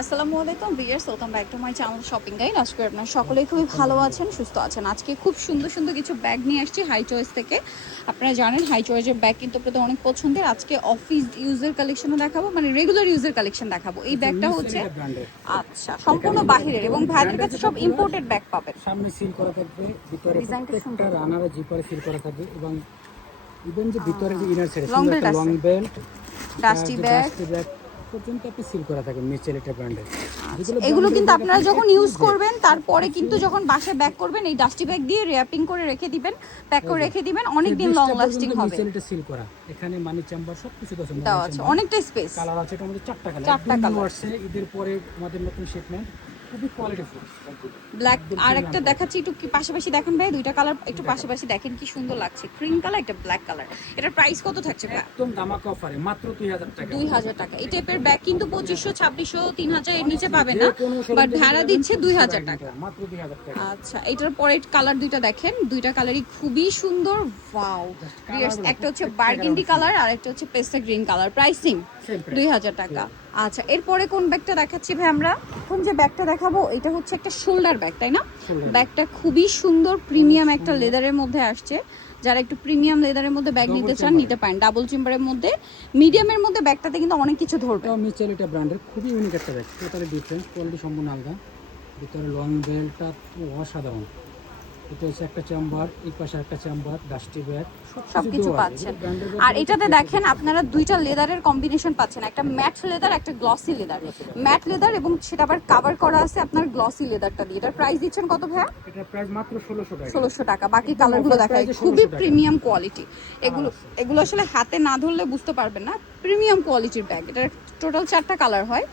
আসসালামু আলাইকুম viewers, welcome back to my channel shopping guide. আজকে আপনারা সকলেই খুবই ভালো আছেন, সুস্থ আছেন। আজকে খুব সুন্দর সুন্দর কিছু ব্যাগ নিয়ে আসছি হাই চয়েস থেকে। আপনারা জানেন হাই চয়েসের ব্যাগ কিন্তু আপনাদের অনেক পছন্দের। আজকে অফিস ইউজের কালেকশনও দেখাবো, মানে রেগুলার ইউজের কালেকশন দেখাবো। এই ব্যাগটা হচ্ছে আচ্ছা সম্পূর্ণ বাহিরের এবং ভাইদের কাছে সব ইম্পোর্টেড ব্যাগ পাবেন। সামনে সিল করা থাকবে, ভিতরে প্রত্যেকটা রানারে জিপারে সিল করা থাকবে এবং ইভেন যে ভিতরে যে inner side long belt dusty bag পর্যন্ত আপনি সিল করা থাকে মিচেল এটা ব্র্যান্ডের। এগুলো কিন্তু আপনারা যখন ইউজ করবেন তারপরে কিন্তু যখন বাসায় ব্যাক করবেন এই ডাস্টি ব্যাগ দিয়ে র‍্যাপিং করে রেখে দিবেন, প্যাক করে রেখে দিবেন, অনেক দিন লং লাস্টিং হবে। মিচেল এটা সিল করা, এখানে মানি চেম্বার সবকিছু আছে, অনেকটা স্পেস। কালার আছে, এটা আমাদের চারটা কালার আছে। ঈদের পরে আমাদের নতুন শিপমেন্ট, খুবই কোয়ালিটিফুল ব্ল্যাক। আর একটা দেখাচ্ছি, একটু পাশাপাশি দেখেন ভাই, দুইটা কালার একটু পাশাপাশি দেখেন কি সুন্দর লাগছে। ক্রিম কালার, একটা ব্ল্যাক কালার। এটার প্রাইস কত থাকছে ভাই? একদম ধামাকা অফারে মাত্র 2000 টাকা। 2000 টাকা। এই টাইপের ব্যাগ কিন্তু 2500, 2600, 3000 এর নিচে পাবে না, বাট ভাড়া দিচ্ছে 2000 টাকা, মাত্র 2000 টাকা। আচ্ছা, এটার পরে কালার দুইটা দেখেন, দুইটা কালারই খুবই সুন্দর। ওয়াও, একটা হচ্ছে বার্গেন্ডি কালার আর একটা হচ্ছে পেস্টা গ্রিন কালার। প্রাইসিং 2000 টাকা। আচ্ছা, এরপরে কোন ব্যাগটা দেখাচ্ছি ভাই? আমরা এখন যে ব্যাগটা দেখাবো এটা হচ্ছে একটা শোল্ডার ব্যাগ, তাই না? ব্যাগটা খুবই সুন্দর, প্রিমিয়াম একটা লেদারের মধ্যে আসছে। যারা একটু প্রিমিয়াম লেদারের মধ্যে ব্যাগ নিতে চান নিতে পারেন। ডাবল চেম্বারের মধ্যে, মিডিয়ামের মধ্যে ব্যাগটাতে কিন্তু অনেক কিছু ধরবে। মিচেল এটা ব্র্যান্ডের খুবই ইউনিক একটা ব্যাগ, টোটালি ডিফারেন্ট, কোয়ালিটি সম্পূর্ণ আলাদা। ভিতরে লং বেল্টটা অসাধারণ। এটা হচ্ছে একটা চেম্বার, এই পাশে একটা চেম্বার, ডাস্টি ব্যাগ সবকিছু পাচ্ছেন। আর এটাতে দেখেন আপনারা দুইটা লেদারের কম্বিনেশন পাচ্ছেন, একটা ম্যাট লেদার, একটা গ্লসি লেদার। ম্যাট লেদার এবং সেটা আবার কভার করা আছে আপনার গ্লসি লেদারটা দিয়ে। এটার প্রাইস দিচ্ছেন কত ভাইয়া? এটার প্রাইস মাত্র 1600 টাকা। 1600 টাকা। বাকি কালারগুলো দেখাই, খুবই প্রিমিয়াম কোয়ালিটি। এগুলো আসলে হাতে না ধরলে বুঝতে পারবেন না, প্রিমিয়াম কোয়ালিটির ব্যাগ। এটার টোটাল 4টা কালার হয়।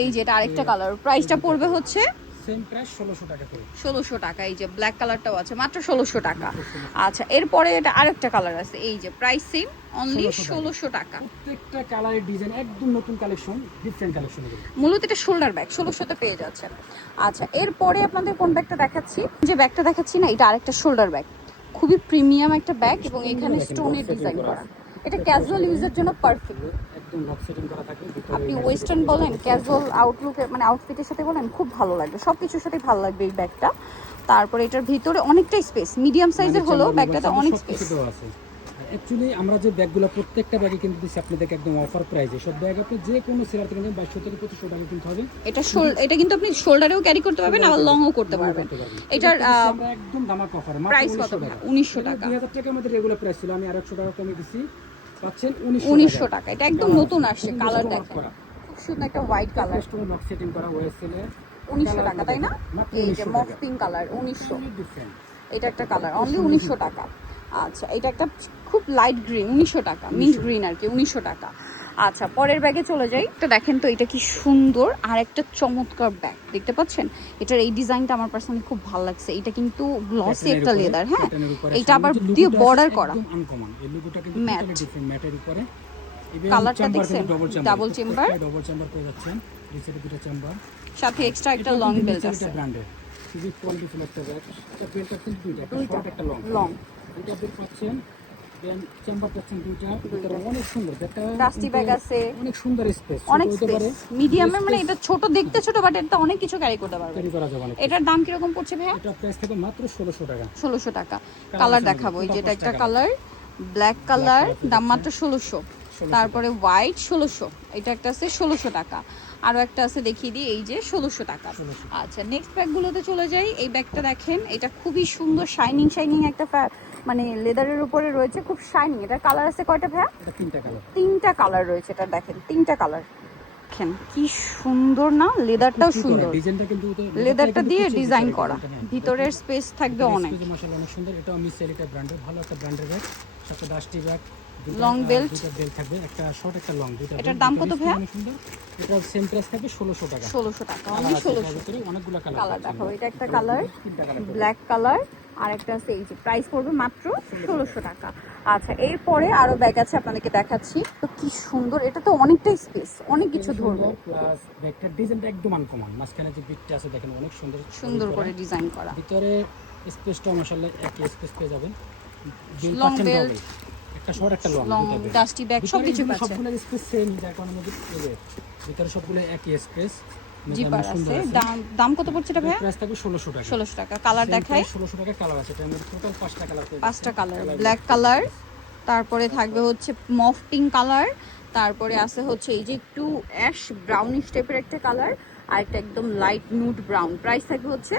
এই যে এটা আরেকটা কালার, প্রাইসটা পড়বে হচ্ছে সেম প্রাইস 1600 টাকা করে। 1600 টাকা। এই যে ব্ল্যাক কালারটাও আছে, মাত্র 1600 টাকা। আচ্ছা, এরপরে এটা আরেকটা কালার আছে, এই যে প্রাইস সেম, অনলি 1600 টাকা। প্রত্যেকটা কালারের ডিজাইন একদম নতুন কালেকশন, ডিফারেন্ট কালেকশন এগুলো। মূলত এটা শোল্ডার ব্যাগ, 1600 তে পেয়ে যাচ্ছেন। আচ্ছা, এরপরে আপনাদের কোন ব্যাগটা দেখাচ্ছি? যে ব্যাগটা দেখাচ্ছি না, এটা আরেকটা শোল্ডার ব্যাগ, খুবই প্রিমিয়াম একটা ব্যাগ এবং এখানে স্টোনের ডিজাইন করা। এটা ক্যাজুয়াল ইউজের জন্য পারফেক্ট। একদম লক সেটিং করা থাকে। আপনি ওয়েস্টার্ন বলেন, ক্যাজুয়াল আউটলুক মানে আউটফিটের সাথে বলেন, খুব ভালো লাগবে, সবকিছুর সাথে ভালো লাগবে এই ব্যাগটা। তারপরে এটার ভিতরে অনেকটা স্পেস, মিডিয়াম সাইজের হলো ব্যাগটাতে অনেক স্পেস আছে। অ্যাকচুয়ালি আমরা যে ব্যাগগুলো প্রত্যেকটা ব্যাগে কিন্তু দিচ্ছি আপনাদেরকে একদম অফার প্রাইসে। সব ব্যাগ আপনি যে কোনো সেলার থেকে 2200 থেকে 2500 টাকা কিনতে হবে। এটা কিন্তু আপনি শোল্ডারেও ক্যারি করতে পারবেন, আবার লংও করতে পারবেন। এটার আমরা একদম ধামাকা অফার, মাত্র প্রাইস কত? 1900 টাকা। 2000 টাকা আমাদের রেগুলার প্রাইস ছিল, আমি 100 টাকা কমে দিছি, পাচ্ছেন 1900 টাকা। এটা একদম নতুন আসছে, কালার দেখেন খুব সুন্দর একটা white colour. Stone lock setting করা ওয়েসেলে 1900 টাকা, তাই না? এই যে মফ পিঙ্ক কালার 1900। এটা একটা কালার, অনলি 1900 টাকা। আচ্ছা, এটা একটা খুব লাইট গ্রিন, 1900 টাকা, মিন্ট গ্রিন আর কি, 1900 টাকা। আচ্ছা, পরের ব্যাগে চলে যাই। তো দেখেন তো এটা কি সুন্দর, আর একটা চমৎকার ব্যাগ দেখতে পাচ্ছেন। এটার এই ডিজাইনটা আমার পার্সোনালি খুব ভালো লাগছে। এটা কিন্তু গ্লসি একটা লেদার, হ্যাঁ, এটা আবার দিয়ে বর্ডার করা, ম্যাট। ম্যাটের উপরে কালারটা দেখছেন, ডাবল চেম্বার পেয়ে যাচ্ছেন, নিচের দুটো চেম্বার, সাথে এক্সট্রা একটা লং বেল্ট আছে। ব্র্যান্ডের খুবই কোয়ালিটিফুল একটা ব্যাগ। এটা বেল্টটা কিন্তু দুইটা, একটা শর্ট একটা লং। এটা আপনি পাচ্ছেন, দেন চেম্বার পাচ্ছেন দুইটা, ভিতরে অনেক সুন্দর একটা ডাস্টি ব্যাগ আছে, অনেক সুন্দর স্পেস, অনেক স্পেস, মিডিয়ামের, মানে এটা ছোট দেখতে ছোট, বাট এটা অনেক কিছু ক্যারি করতে পারবে। ক্যারি করা যাবে। এটার দাম কি রকম পড়ছে ভাই? এটা প্রাইস থেকে মাত্র 1600 টাকা। 1600 টাকা। কালার দেখাবো, এই যে এটা একটা কালার, ব্ল্যাক কালার, দাম মাত্র 1600। তারপরে হোয়াইট 1600, এটা একটা আছে 1600 টাকা। আরও একটা আছে দেখিয়ে দিই, এই যে 1600 টাকা। আচ্ছা, নেক্সট ব্যাগগুলোতে চলে যাই। এই ব্যাগটা দেখেন, এটা খুবই সুন্দর, শাইনিং একটা মানে লেদারের উপরে রয়েছে, খুব শাইনিং। এটার কালার আছে কয়টা ভাইয়া? তিনটা কালার রয়েছে। এটা দেখেন, তিনটা কালার দেখেন কি সুন্দর না, লেদারটাও সুন্দর, লেদারটা দিয়ে ডিজাইন করা, ভিতরের স্পেস থাকবে অনেক। মাশাআল্লাহ অনেক সুন্দর। এটা মিসেল এটা ব্র্যান্ডের, ভালো একটা ব্র্যান্ডের ব্যাগ, সাথে ডাস্টি ব্যাগ, লং বেল্ট, দুটো বেল্ট থাকবে, একটা শর্ট একটা লং, দুটো। এটার দাম কত ভাইয়া? এটা সেম প্রাইস থাকবে 1600 টাকা। 1600 টাকা, অনলি 1600। ভিতরে অনেকগুলো কালার দেখাবো, এটা একটা কালার, ব্ল্যাক কালার, আর একটা আছে এই যে, প্রাইস পড়বে মাত্র 1600 টাকা। আচ্ছা, এরপরে আরো ব্যাগ আছে আপনাদেরকে দেখাচ্ছি। তো কি সুন্দর, এটা তো অনেকটাই স্পেস, অনেক কিছু ধরবে। প্লাস ব্যাগটার ডিজাইনটা একদম আনকমন, মাঝখানে যে বিটটা আছে দেখেন অনেক সুন্দর সুন্দর করে ডিজাইন করা। ভিতরে স্পেসটা মাশাআল্লাহ একই স্পেস পেয়ে যাবেন। লং বেল্ট, একটা শর্ট একটা লং ডাস্টি ব্যাগ, সবকিছু পাচ্ছেন। সবগুলো স্পেস সেম, যার কারণে ভিতরে সবগুলো একই স্পেস। জিপার আছে। দাম কত পড়ছে এটা ভাইয়া? প্রাইস থাকবে 1600 টাকা। 1600 টাকা। কালার দেখাই। 1600 টাকা কালার আছে। এটার মধ্যে টোটাল 5টা কালার পেয়ে যাবেন। 5টা কালার, ব্ল্যাক কালার, তারপরে থাকবে হচ্ছে মফ পিঙ্ক কালার, তারপরে আছে হচ্ছে এই যে একটু অ্যাশ ব্রাউনিশ টাইপের একটা কালার, আর একটা একদম লাইট নুড ব্রাউন। প্রাইস থাকবে হচ্ছে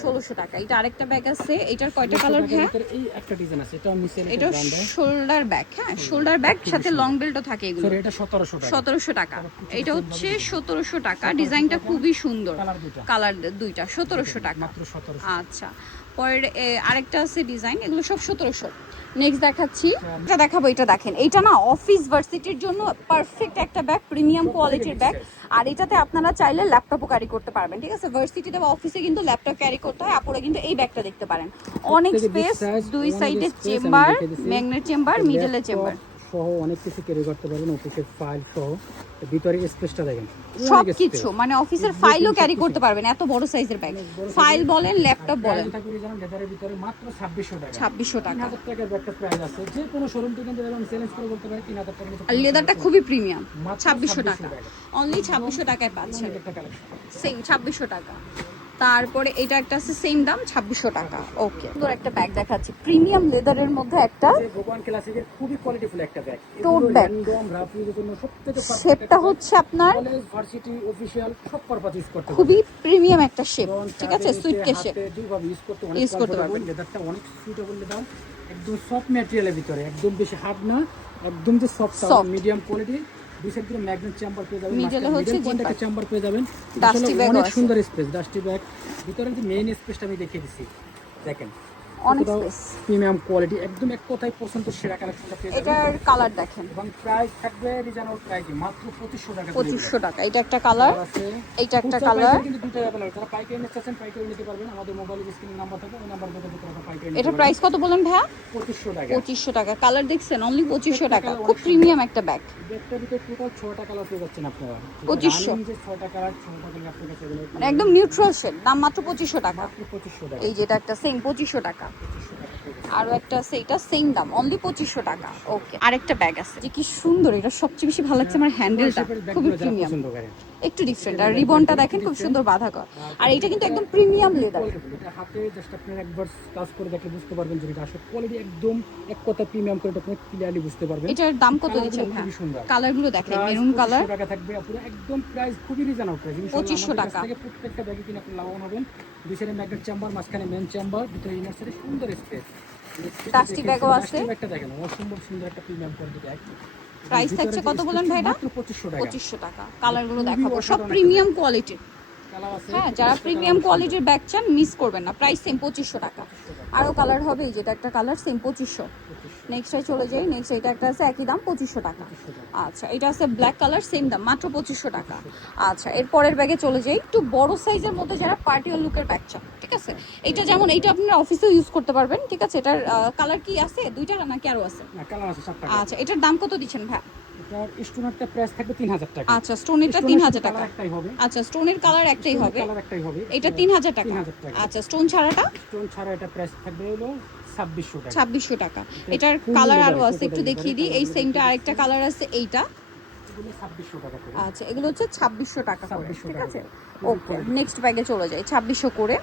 1600 টাকা। এটা আরেকটা ব্যাগ আছে, এটার কয়টা কালার ভাইয়া? এই একটা ডিজাইন আছে, এটা মিসেল এটা শোল্ডার ব্যাগ। হ্যাঁ, শোল্ডার ব্যাগ সাথে লং বেল্টও থাকে এগুলো। সরি, এটা 1700 টাকা। 1700 টাকা। এটা হচ্ছে 1700 টাকা। ডিজাইনটা খুবই সুন্দর, কালার দুইটা 1700 টাকা মাত্র 1700। আচ্ছা, পরের আরেকটা আছে ডিজাইন, এগুলো সব 1700। নেক্সট দেখাচ্ছি, এটা দেখাবো। এটা দেখেন, এটা না অফিস ভার্সিটির জন্য পারফেক্ট একটা ব্যাগ, প্রিমিয়াম কোয়ালিটির ব্যাগ। আর এটাতে আপনারা চাইলে ল্যাপটপও ক্যারি করতে পারবেন, ঠিক আছে? ভার্সিটিতে বা অফিসে কিন্তু ল্যাপটপ ক্যারি করতে হয়। আপনারা কিন্তু এই ব্যাগটা দেখতে পারেন, অনেক স্পেস, দুই সাইডে চেম্বার, ম্যাগনেট চেম্বার, মিডলে চেম্বার সহ অনেক কিছু ক্যারি করতে পারবেন, অফিসের ফাইল সহ। ভিতরে স্পেসটা দেখেন, সব কিছু, মানে অফিসের ফাইলও ক্যারি করতে পারবেন, এত বড় সাইজের ব্যাগ। ফাইল বলেন, ল্যাপটপ বলেন। লেদারের ভিতরে মাত্র 2600 টাকা। 2600 টাকা। 3000 টাকার ব্যাগটা প্রাইস আছে, যে কোনো শোরুম থেকে কিন্তু এরকম চ্যালেঞ্জ করে বলতে পারে 3000 টাকা। আর লেদারটা খুবই প্রিমিয়াম, 2600 টাকা। অনলি 2600 টাকায় পাচ্ছেন, সেম 2600 টাকা। তারপরে এটা একটা আছে সেম দাম 2600 টাকা। ওকে, সুন্দর একটা ব্যাগ দেখাচ্ছি, প্রিমিয়াম লেদারের মধ্যে একটা ভগবান ক্লাসিকের খুবই কোয়ালিটিফুল একটা ব্যাগ। টোট ব্যাগ। রাফ ইউজের জন্য সবথেকে পারফেক্ট। শেপটা হচ্ছে আপনার কলেজ, ভার্সিটি, অফিশিয়াল সব পারপাস ইউজ করতে পারবেন। খুবই প্রিমিয়াম একটা শেপ, ঠিক আছে? সুইটকেস শেপ দুইভাবে ইউজ করতে ইউজ করতে পারবেন। লেদারটা অনেক সুইটেবল লেদার, একদম সফট ম্যাটেরিয়ালের ভিতরে, একদম বেশি হার্ড না, একদম যে সফট, মিডিয়াম কোয়ালিটি। দুই সাইড দিয়ে ম্যাগনেট চেম্বার পেয়ে যাবেন, মিডলে হচ্ছে জিপার চেম্বার পেয়ে যাবেন। ডাস্টি ব্যাগ অনেক আছে, সুন্দর স্পেস, ডাস্টি ব্যাগ। ভিতরে যে মেইন স্পেসটা আমি দেখিয়ে দিচ্ছি, দেখেন অনেক স্পেস, প্রিমিয়াম কোয়ালিটি, একদম এক কথায় পছন্দ সেরা কালেকশনটা পেয়ে যাবেন। এটার কালার দেখেন, এবং প্রাইস থাকবে রিজনেবল প্রাইসে মাত্র 2500 টাকা। 2500 টাকা। এটা একটা কালার, এটা একটা কালার। কিন্তু দুটো अवेलेबल, যারা পাইকারি নিতে চাচ্ছেন পাইকারি নিতে পারবেন। আমাদের মোবাইল স্ক্রিনে নাম্বার থাকে, ওই নাম্বার থেকে আপনারা পাইকারি নিতে এটা পারবেন। প্রাইস কত বলেন ভাইয়া? 2500 টাকা। 2500 টাকা। কালার দেখছেন, অনলি 2500 টাকা। খুব প্রিমিয়াম একটা ব্যাগ। ব্যাগটার ভিতরে টোটাল 6টা কালার পেয়ে যাচ্ছেন আপনারা। 2500, যে 6টা কালার, 6টা কালার আপনার কাছে এগুলো মানে একদম নিউট্রাল শেড, দাম মাত্র 2500 টাকা। মাত্র 2500 টাকা। এই যেটা একটা সেম 2500 টাকা। আরো একটা আছে, এটা সেম দাম, অনলি 2500 টাকা। ওকে, আরেকটা ব্যাগ আছে, যে কি সুন্দর। এটা সবচেয়ে বেশি ভালো লাগছে আমার, হ্যান্ডেলটা খুবই প্রিমিয়াম, একটু ডিফারেন্ট। আর রিবনটা দেখেন খুব সুন্দর বাঁধা করা। আর এটা কিন্তু একদম প্রিমিয়াম লেদার। এটা হাতে জাস্ট আপনারা একবার টাচ করে দেখলে বুঝতে পারবেন যে এটা আসলে কোয়ালিটি একদম এক কথা প্রিমিয়াম কোয়ালিটি, আপনি ক্লিয়ারলি বুঝতে পারবেন। এটার দাম কত দিচ্ছেন ভাই? কালারগুলো দেখেন, মেরুন কালার। 2500 টাকা থাকবে পুরো, একদম প্রাইস খুবই রিজনেবল প্রাইস। 2500 টাকা থেকে প্রত্যেকটা ব্যাগে কিনে আপনি লাভবান হবেন। দুই সাইডে ম্যাগনেট চেম্বার, মাঝখানে মেইন চেম্বার, ভিতরে ইনার সাইডে সুন্দর স্পেস। ডাস্টি ব্যাগও আছে। একটা দেখেন, অসম্ভব সুন্দর একটা প্রিমিয়াম কোয়ালিটি ব্যাগ। প্রাইস থাকছে কত বলেন ভাই? এটা মাত্র 2500 টাকা। 2500 টাকা। কালারগুলো দেখাবো, সব প্রিমিয়াম কোয়ালিটির। হ্যাঁ, যারা প্রিমিয়াম কোয়ালিটির ব্যাগ চান মিস করবেন না, প্রাইস সেম 2500 টাকা। আরও কালার হবে, এই যেটা একটা কালার, সেম 2500। নেক্সটে চলে যাই। নেক্সট এটা একটা আছে, একই দাম 2500 টাকা। আচ্ছা, এটা আছে ব্ল্যাক কালার, সেম দাম, মাত্র 2500 টাকা। আচ্ছা, এর পরের ব্যাগে চলে যাই। একটু বড় সাইজের মধ্যে যারা পার্টি ও লুকের ব্যাগ চান, ঠিক আছে? এটা যেমন, এইটা আপনারা অফিসেও ইউজ করতে পারবেন, ঠিক আছে? এটার কালার কি আছে? দুইটা নাকি আরও আছে? না, কালার আছে 7টা। আচ্ছা, এটার দাম কত দিচ্ছেন ভাই? এটার স্টোনেরটা প্রাইস থাকবে 3000 টাকা। আচ্ছা, স্টোনেরটা 3000 টাকা। একটাই হবে। আচ্ছা, স্টোনের কালার একটাই হবে। কালার একটাই হবে। এটা 3000 টাকা। 3000 টাকা। আচ্ছা, স্টোন ছাড়াটা? স্টোন ছাড়া এটা প্রাইস থাকবে হলো 2600 টাকা। 2600 টাকা। এটার কালার আরো আছে, একটু দেখিয়ে দিই। এই সেমটা আরেকটা কালার আছে, এইটা। এগুলো 2600 টাকা করে। আচ্ছা, এগুলো হচ্ছে 2600 টাকা করে, 2600 ঠিক টাকা আছে? করে। ওকে, নেক্সট ব্যাগে চলে যাই। 2600 করে।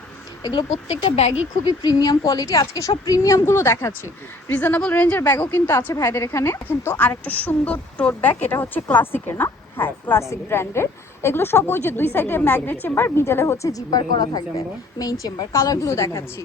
এগুলো প্রত্যেকটা ব্যাগই খুবই প্রিমিয়াম কোয়ালিটি। আজকে সব প্রিমিয়ামগুলো দেখাচ্ছি। রিজনেবল রেঞ্জের ব্যাগও কিন্তু আছে ভাইদের এখানে। এখন তো আরেকটা সুন্দর টোট ব্যাগ, এটা হচ্ছে ক্লাসিকের, না? হ্যাঁ, ক্লাসিক ব্র্যান্ডের। এগুলো সব ওই যে দুই সাইডে ম্যাগনেট চেম্বার, মিডলে হচ্ছে জিপার করা থাকবে, মেইন চেম্বার। কালারগুলো দেখাচ্ছি।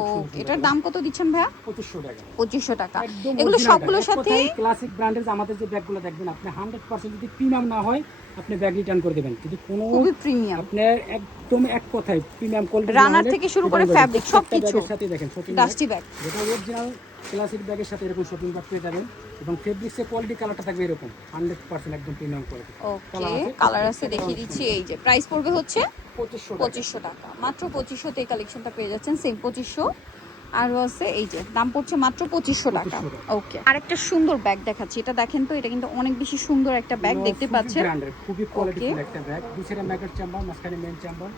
ওকে, এটার দাম কত দিচ্ছেন ভাইয়া? 2500 টাকা। 2500 টাকা। এগুলো সবগুলোর সাথে ক্লাসিক ব্র্যান্ডের আমাদের যে ব্যাগগুলো দেখবেন, আপনি 100% যদি প্রিমিয়াম না হয় আপনি ব্যাগ রিটার্ন করে দেবেন। যদি কোনো খুবই প্রিমিয়াম, আপনার একদম এক কথায় প্রিমিয়াম কোয়ালিটি, রানার থেকে শুরু করে ফ্যাব্রিক সবকিছু সাথে দেখেন শপিং ডাস্টি ব্যাগ, যেটা অরিজিনাল ক্লাসিক ব্যাগের সাথে এরকম শপিং ব্যাগ পেয়ে যাবেন। এবং ফেব্রিক্সের কোয়ালিটি, কালারটা থাকবে এরকম 100% একদম প্রিমিয়াম কোয়ালিটি। ওকে, কালার আছে, দেখিয়ে দিচ্ছি। এই যে প্রাইস পড়বে হচ্ছে 2500 টাকা। মাত্র 2500 তে এই কালেকশনটা পেয়ে যাচ্ছেন, সেম 2500। আর আছে এই যে দাম পড়ছে মাত্র 2500 টাকা। ওকে, আরেকটা সুন্দর ব্যাগ দেখাচ্ছি। এটা দেখেন তো, এটা কিন্তু অনেক বেশি সুন্দর একটা ব্যাগ, দেখতে পাচ্ছেন। খুবই কোয়ালিটিফুল একটা ব্যাগ। দুইটা ম্যাগনেট চেম্বার, মাঝখানে মেইন চেম্বার,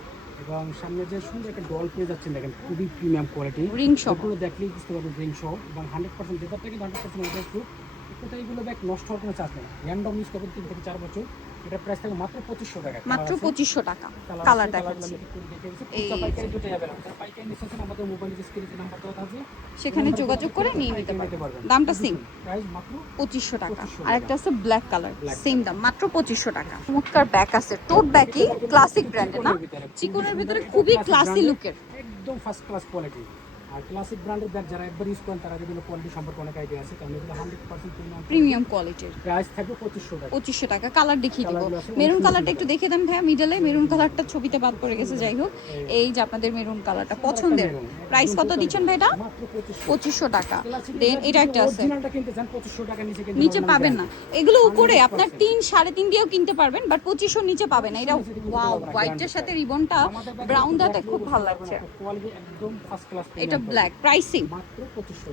এবং সামনে যে সুন্দর একটা ডল পেয়ে যাচ্ছেন, দেখেন খুবই প্রিমিয়াম কোয়ালিটি। রিং সহ, এগুলো দেখলেই বুঝতে পারবেন রিং সহ, এবং 100% লেদারটা কিন্তু 100% ওয়াটারপ্রুফ। কোথায় এগুলো ব্যাগ নষ্ট হওয়ার কোনো চান্স নেই। র্যান্ডম ইউজ করবেন 3 থেকে 4 বছর, এটা প্রাইস থাকবে মাত্র 2500 টাকা। মাত্র 2500 টাকা। কালার দেখাচ্ছি এই আমাদের মোবাইল স্ক্রিনে নাম্বার দেওয়া আছে, সেখানে যোগাযোগ করে নিয়ে নিতে পারবেন। দামটা সেম প্রাইস মাত্র 2500 টাকা। আর একটা আছে ব্ল্যাক কালার, সেম দাম মাত্র 2500 টাকা। চমৎকার ব্যাগ আছে, টোট ব্যাগই ক্লাসিক ব্র্যান্ডের না, চিকনের ভিতরে খুবই ক্লাসি লুকের, একদম ফার্স্ট ক্লাস কোয়ালিটি। আর ক্লাসিক ব্র্যান্ডের ব্যাগ যারা একবার ইউজ করেন তারা এগুলো কোয়ালিটি সম্পর্কে অনেক আইডিয়া আছে, কারণ এগুলো 100% প্রিমিয়াম কোয়ালিটির। প্রাইস থাকবে 2500 টাকা। 2500 টাকা। কালার দেখিয়ে দিব, মেরুন কালারটা একটু দেখে দেন ভাইয়া, মিডলে মেরুন কালারটা ছবিতে বাদ পড়ে গেছে, যাই হোক এই যে আপনাদের মেরুন কালারটা পছন্দের। প্রাইস কত দিচ্ছেন ভাই এটা? মাত্র 2500 টাকা। দেন এটা একটা আছে, অরিজিনালটা কিনতে চান 2500 টাকা নিচে কিনতে নিচে পাবেন না, এগুলো উপরে আপনার 3 3.5 দিয়েও কিনতে পারবেন, বাট 2500 নিচে পাবেন না। এটা ওয়াও, হোয়াইটের সাথে রিবনটা ব্রাউন দাতে খুব ভালো লাগছে। কোয়ালিটি একদম ফার্স্ট ক্লাস। এটা ব্ল্যাক, প্রাইসিং মাত্র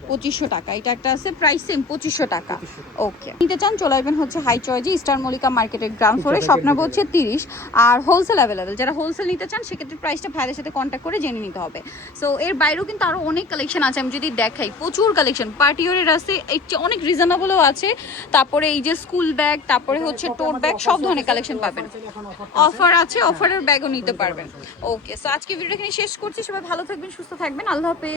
2500 টাকা। এটা একটা আছে প্রাইসিং 2500 টাকা। ওকে, নিতে চান চলে আসবেন হচ্ছে হাই চয়েজে, স্টার মল্লিকা মার্কেটের গ্রাউন্ড ফ্লোরে, স্বপ্নাব হচ্ছে 30। আর হোলসেল অ্যাভেলেবেল, যারা হোলসেল নিতে চান সেক্ষেত্রে প্রাইসটা ভাইদের সাথে কন্ট্যাক্ট করে জেনে নিতে হবে। সো এর বাইরেও কিন্তু আরো অনেক কালেকশন আছে, আমি যদি দেখাই প্রচুর কালেকশন। পার্টি ওয়ারের আছে, এর চেয়ে অনেক রিজনেবলও আছে। তারপরে এই যে স্কুল ব্যাগ, তারপরে হচ্ছে টোট ব্যাগ, সব ধরনের কালেকশন পাবেন। অফার আছে, অফারের ব্যাগও নিতে পারবেন। ওকে, সো আজকে ভিডিওটা এখানে শেষ করছি। সবাই ভালো থাকবেন, সুস্থ থাকবেন, আল্লাহ হাফেজ।